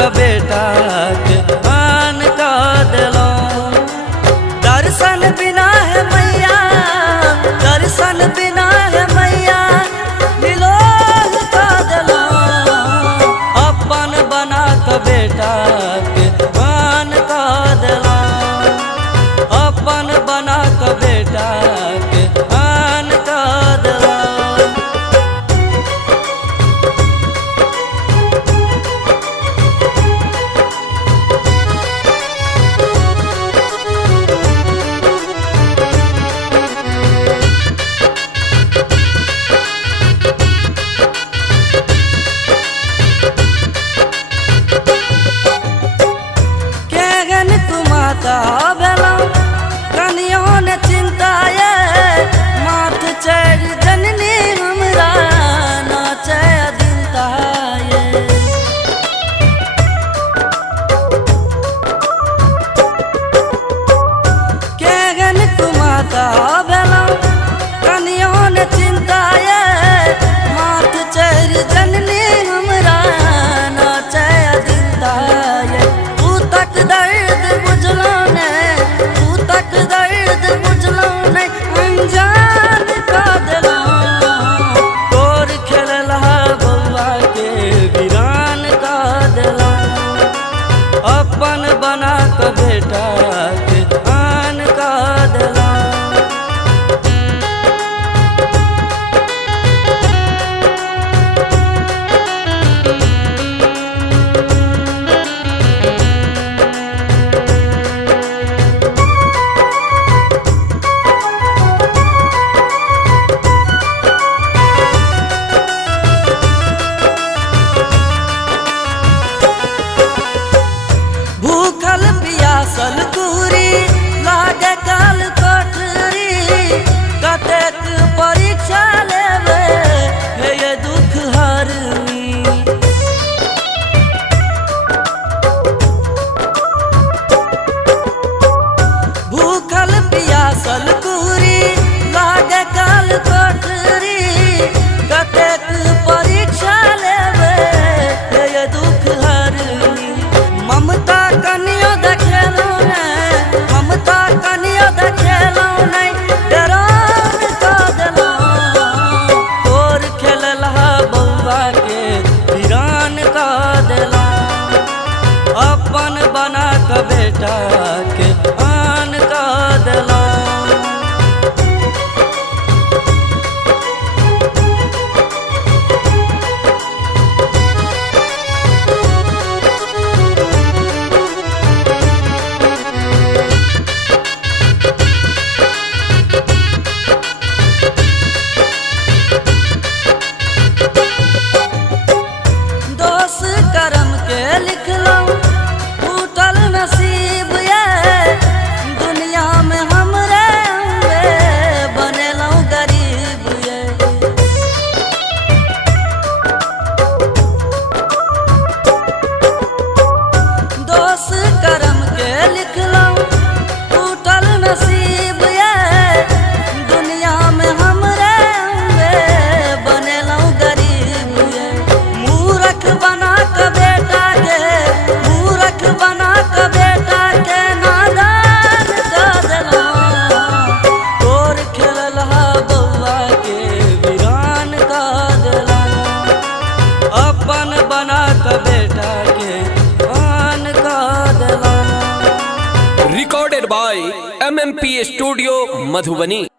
के बेटा के आन का दिलो। दर्शन बिना है मैया, दर्शन बिना है मैया, मिलो का दिलो। अपन बना के बेटा के आन का दिलो। अपन बना के बेटा के आन का दिलो। कनियों ने चिंता ये माथ चढ़ जननी हमरा नाचे दिलता ये। केगन कुमाता बेला कनियों ने चिंता ये माथ चढ़ जननी हमरा नाचे दिलता ये। तू तक दर्द बुझलो ने, तू तक दर्द बुझलो ने, अनजान का दिलो। तोर खेलला बउआ के वीरान का दिलो। अपन बना के बेटा के आन का दिलो। भूखल पियासल दूरी लागे काल कोठरी, कतेक परीक्षा लेवे हे ये दुख हरनी। भूखल पियासल दूरी लागे काल कोठरी, कतेक परीक्षा लेवे हे ये दुख हरनी। ममता कनियो देखेलो ने, ममता कनियो देखेलो ने, डरान का दिलो। तोर खेलला बउआ के वीरान का दिलो। अपन बना के बेटा के आन का दिलो। करम के लिखलो टूटल नसीब ये, दुनिया में हमरे हुए बनेलो गरीब ये। दोष करम के लिखलो टूटल नसीब ये, दुनिया में हमरे हुए बनेलो गरीब ये। मूर्ख बना के बेटा के, मूर्ख बना के बेटा के नादान का दिलो। तोर खेलला बउआ के वीरान का दिलो। अपन बना के बेटा के आन का दिलो। Recorded by MMP studio Madhubani.